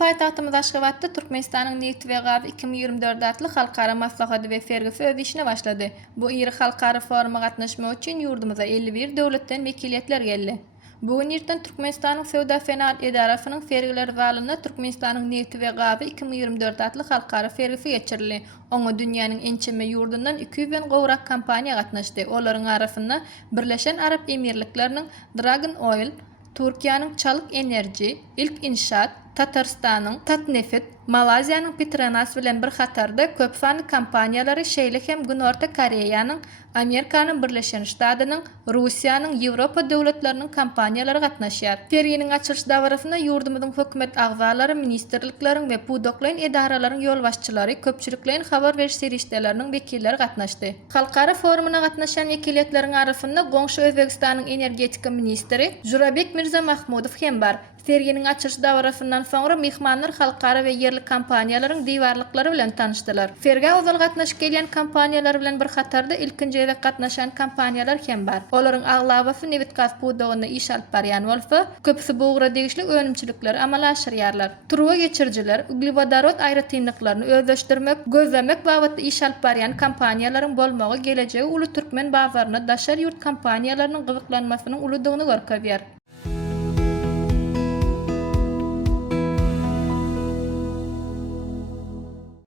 paýtagtymyz Aşgabatda Türkmenistanyň Neft we Gaz 2024 adly halkara maslahaty we fergisi öz işine başlady. Bu iri halkara foruma gatnaşmak üçin ýurdumyza 51 döwletden wekilletler geldi. Bugun ýerden Türkmenistanyň Sowda Fenat Edarasynyň fergileri zalyna Türkmenistanyň Neft we Gaz 2024 adly halkara fergisi geçirildi. Oňa dünýäniň ençeme ýurdundan 200 gowrak kompaniýa gatnaşdy. Olaryň arasynda Birleşen Arap Emirlikläriniň Dragon Oil, Türkiýanyň Çalyk Enerji, İlk İnşaat, Tatarstanyň Tatneft, Malaziýanyň Petronas bilen bir hatarda köp sanly kompaniýalary şeýle hem Günorta Koreýanyň, Amerikanyň Birleşen Ştatynyň, Russiýanyň, Ýewropa döwletleriniň kompaniýalary gatnaşýar. Ferginiň açylyş dawrasynda ýurdumyzyň hökümet agzalary, ministrlikleriň we pudoklaýan edaralaryň ýolbaşçylary, köpçülikleýän habar beriş serişdeleriniň wekilleri gatnaşdy. Halkara forumuna gatnaşan wekilletleriň arasynda goňşy Özbegistanyň energetika ministri Jurabek Mirzamahmudow hem bar. Ferginiň açylyş dawrasyndan soňra mehmanlar halkara we yerlik kompaniýalaryň diýwarlyklary bilen tanışdylar. Ferge ozal gatnaşyp gelýän kompaniýalar bilen bir hatarda ilkinji ýerde gatnaşan kompaniýalar hem bar. Olaryň aglabasy Neftgaz pudogyna iş alyp barýan bolsa, köpüsi buğra degişli önümçilikleri amal aşyrýarlar. Turwa geçirjiler uglevodorod aýratynlyklaryny özleşdirmek, gözlemek babatda iş alyp barýan kompaniýalaryň bolmagy gelejegi uly türkmen bazaryna daşar ýurt kompaniýalarynyň gyzyklanmasynyň ulydygyny görkezýär.